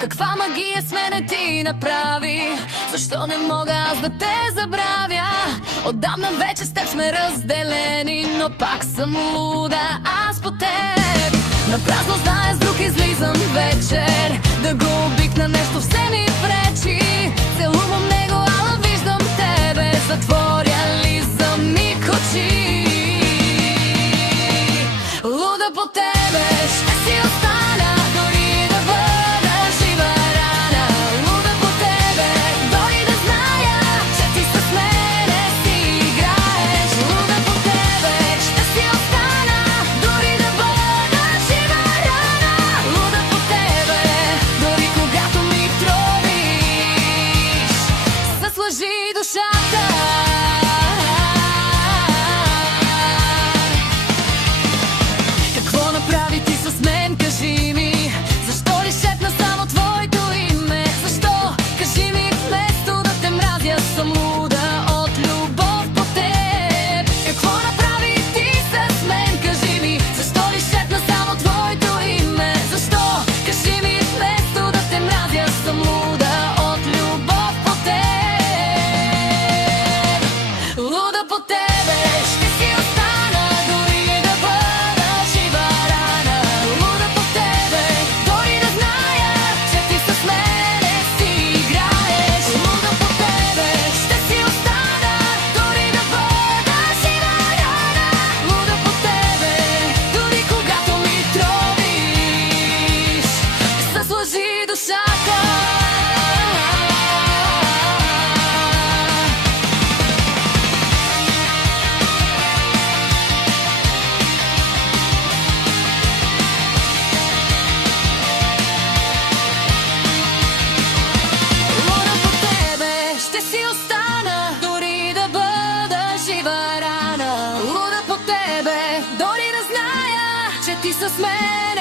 Каква магия с мене ти направи? Защо не мога аз да те забравя? Отдавна вече с теб сме разделени, но пак съм луда аз по теб. Напразно знае, с друг излизам вечер, да го обикна нещо все ми пречи. Целувам него, ала виждам тебе, затворя ли за миг очи? Луда по тебе, ще си остана, дори да бъда жива рана. Луда по тебе, дори да зная, че ти с мене си играеш. Луда по тебе, ще си остана, дори да бъда жива рана. Луда по тебе, дори когато ми тровиш с лъжи душата. Какво направи ти с мен, кажи ми? Защо ли шепна само твоето име? Защо? Кажи ми, вместо да те мразя, съм луда от любов по теб. Какво направи ти с мен, кажи ми? Защо ли шепна само твоето име? Защо? Кажи ми, вместо да те мразя, съм луда от любов по теб. Луда по тебе, ще си остана, дори да бъда жива рана. Луда по тебе, дори да зная, че ти с мене си играеш. Луда по тебе, ще си остана, дори да бъда жива рана. Луда по тебе, дори когато ми тровиш с лъжи душата. Луда по тебе, ще си остана, дори да бъда жива рана. Луда по тебе, дори да зная, че ти с мен